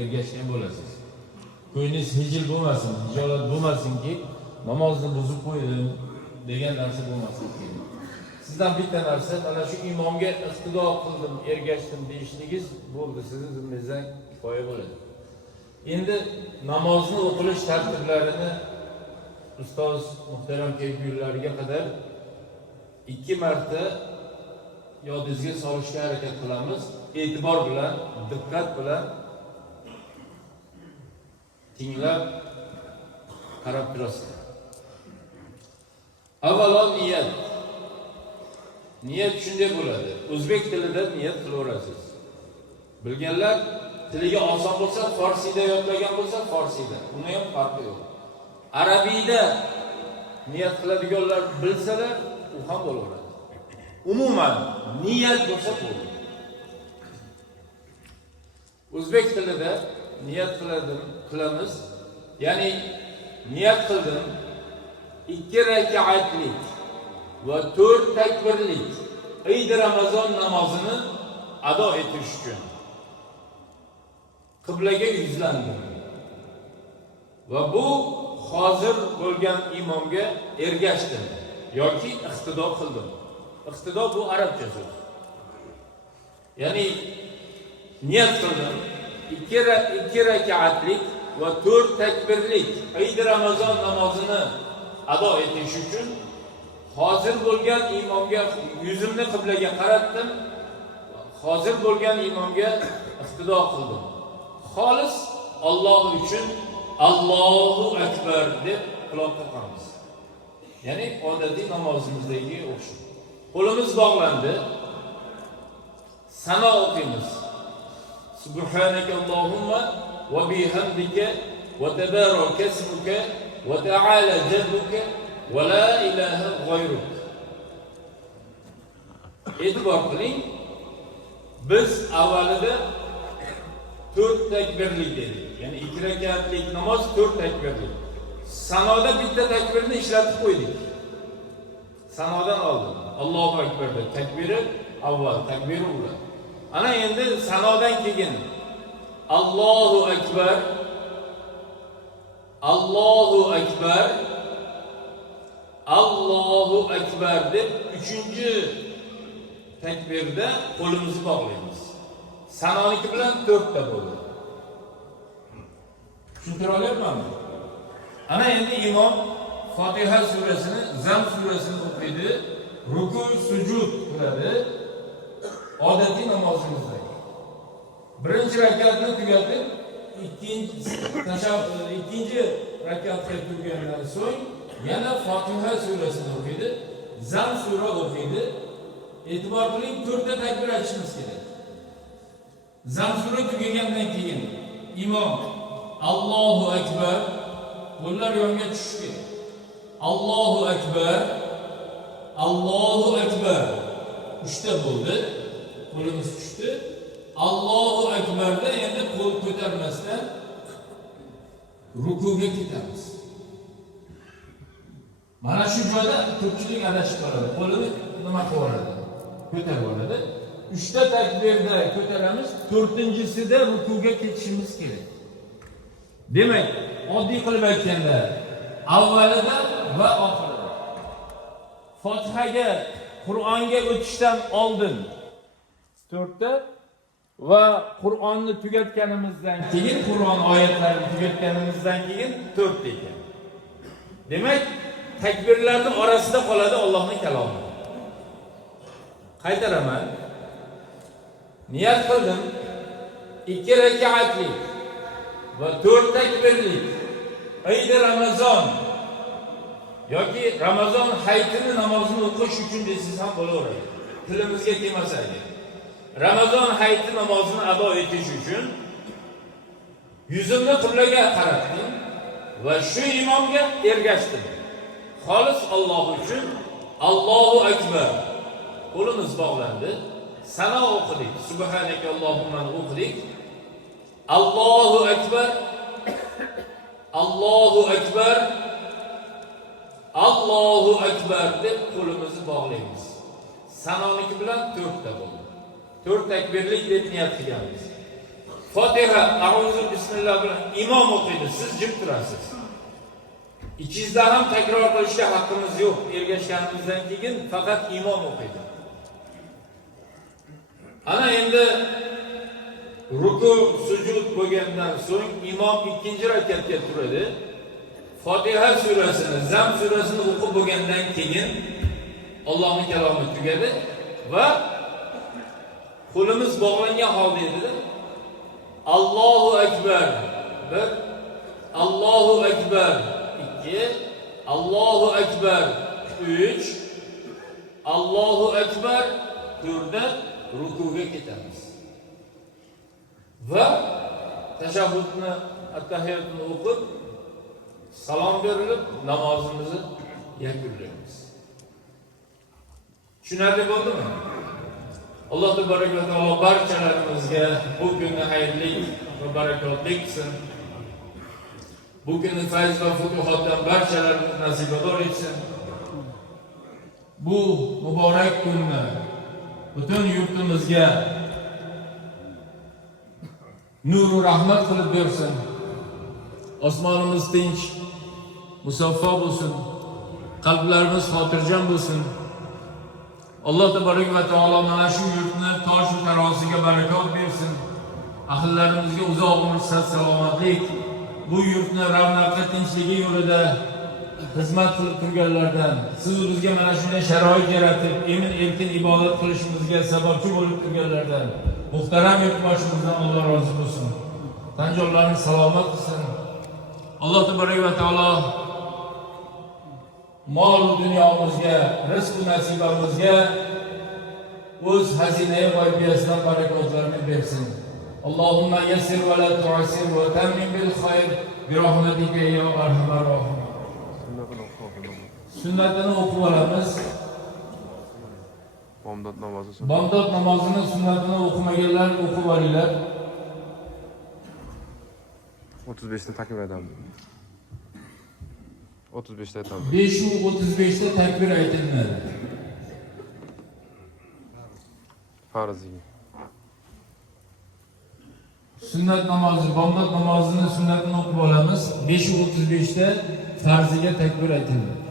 ergashgan bo'lasiz. Ko'nglingiz hijil bo'lmasin, hijolat bo'lmasinki, namozni buzib qo'ydim degan narsa bo'lmasin keyin. Sizdan bitta narsa, mana shu imomga iqtido qildim, ergashdim deyishligingiz bo'ldi, sizning zimmangizdan kifoya bo'ladi. Endi namozni o'qilish tartiblarini ustoz muhtaram kelgularga qadar 2 marta yodingizga solishga harakat qilamiz. E'tibor bilan, diqqat bilan tinglab qarab turasizlar. Avvalo niyat. Niyat shunday bo'ladi. O'zbek tilida niyat qilaverasiz. Bilganlar tiliga oson bo'lsa, forsida yodlagan bo'lsa, forsida. Uni ham farqi yo'q. Arabiyda niyat qiladiganlar bilsalar, u ham bo'laveradi. Umuman niyat bo'lsa bo'ladi. O'zbek tilida niyat qilamiz. Ya'ni niyat qildim 2 rak'atlik va 4 takbirlik Eid Ramazon namozini ado etish uchun qiblaga yuzlandim. Va bu hozir bo'lgan imomga ergashdim yoki iqtido qildim. Iqtido bu arabcha so'z. Ya'ni niyat qildim 2 rak'atlik va 4 takbirlik Eid Ramazon namozini ado etish uchun hozir bo'lgan imomga yuzimni qiblaga qaratdim. Hozir bo'lgan imomga iqtido qildim. Xolis Alloh uchun Allohu akbar deb quloq qoqamiz. Ya'ni odatiy namozimizdagi o'xshab. Qo'limiz bog'landi. Sano o'qiymiz. Subhanaka Allohumma va bihamdika va tabaraka ismuka va ta'ala jadduka va la ilaha g'ayruk. E'tibor qiling. Biz avvalida 4 takbirlik dedik. Ya'ni 2 rak'atlik namoz 4 takbirlik. Sanoda bitta takbirni ishlatib qo'ydik. Sanodan oldin Allohu akbar deb takbiri avval takbiri ula. Ana endi sanodan keyin Allohu akbar, Allohu akbar, Allohu akbar deb 3-chi takbirda qo'limizni bog'laymiz. Sanoniki bilan 4 ta bo'ldi. Tushuntira olyapmanmi? Ana endi imom Fotiha surasini, Zam surasini o'qiydi, ruku, sujud qiladi. Odatiy namozimizda. Birinchi rak'atni tugatib, ikkinchi rak'atga turgandan so'ng yana Fotiha surasini o'qiydi, Zam sura o'qiydi. E'tibor qiling, 4 ta takbir aytishimiz kerak. Zam sura tugagandan keyin imom Allohu akbar, qo'llar yonga tushishi kerak. Allohu akbar, Allohu akbar. 3 ta bo'ldi. Qo'limiz tushdi. Allohu akbarda endi qo'l ko'tarmasdan rukuga ketamiz. Mana shu joyda ko'pchilik adashib qoladi. Qo'lini nima qiladi? Ko'tarib oladi. 3 ta takbirda ko'taramiz, 4-chisida rukuga ketishimiz kerak. Demak, oddiy qilib aytganda, avvalida va oxirida. Fotihaga, Qur'onga o'tishdan oldin 4 ta va Qur'onni tugatganimizdan keyin, Qur'on oyatlarini tugatganimizdan keyin 4 ta ekan. Demak, takbirlarning orasida qoladi Allohning kalomi. Qaytaraman. Niyat qildim 2 rak'atlik va 4 takbirlik Eid Ramazon yoki Ramazon hayitini namozini o'qish uchun desiz ham bo'laveradi. Tilimizga kelmasa agar. Ramazon hayiti namozini ado etish uchun yuzimni qiblaga qaratdim va shu imomga ergashdim. Xolis Alloh uchun Allohu akbar. Qo'limiz bog'landi. Sano o'qidik. Subhanaka Allohumma o'qidik. Allohu akbar. Allohu akbar. Allohu akbar deb qo'limizni bog'laymiz. Sanoniki bilan 4 ta bo'ldi. 4 takbirlik deb niyat qilganmiz. Fotiha, a'uzu bismillah bilan imom o'qiydi, siz jim turasiz. İchingizda ham takror qilishga haqqimiz yo'q. Ergashganimizdan keyin faqat imom o'qiydi. Ana endi ruku, sujud bo'lgandan so'ng imom ikkinchi rakatga turadi. Fotiha surasini, Zam surasini o'qib bo'lgandan keyin Allohning kalomi tugadi va qo'limiz bog'langan holda edi. Allohu akbar. Bir, Allohu akbar. 2, Allohu akbar. 3, Allohu akbar. 4da rukuga ketamiz. Va tashahhudni, attahiyatni o'qib, salom berilib, namozimizni yakunlaymiz. Tushunarli bo'ldimi? Alloh tabaraka va taolo barchalarimizga bu kunni xayrli va barakotli qilsin. Bu kunni fayz va futuhatdan barchalarimiz nasibador etsin. Bu muborak kunni butun yurtimizga nur va rahmat qilib bersin. Osmonimiz tinch, musaffo bo'lsin. Qalblarimiz xotirjam bo'lsin. Alloh tabaraka va taolo mana shu yurtni tosh va tarosiga barakot bersin. Ahllarimizga uzoq umr, salomatlik, bu yurtni ravnaqi, tinchligi yo'lida xizmat qilib turganlardan, siz bizga mana shunday sharoit yaratib, emin-erkin ibodat qilishimizga sababchi bo'lib turganlardan, muhtaram yurtboshimizdan Alloh rozi bo'lsin. Tan-jonlarini salomat qilsin. Alloh tabaraka va taolo mol dunyomizga, rizq nasibamizga o'z xazinai g'oybiyasidan barakotlarni bersin. Allohumma yassir va la tu'assir va tammim bil khayr bi rahmatika ya arhamar rohim. Sunnatini o'qib olamiz. Bomdod namozi. Bomdod namozini sunnatini o'qimaganlar o'qib olinglar. 35 ta takbir aytamiz. 35 ta aytamiz. 5:35 ta takbir aytiladi. Farziga. Sunnat namozi, bomdod namozini sunnatini o'qib olamiz. 5:35 ta farziga takbir aytiladi.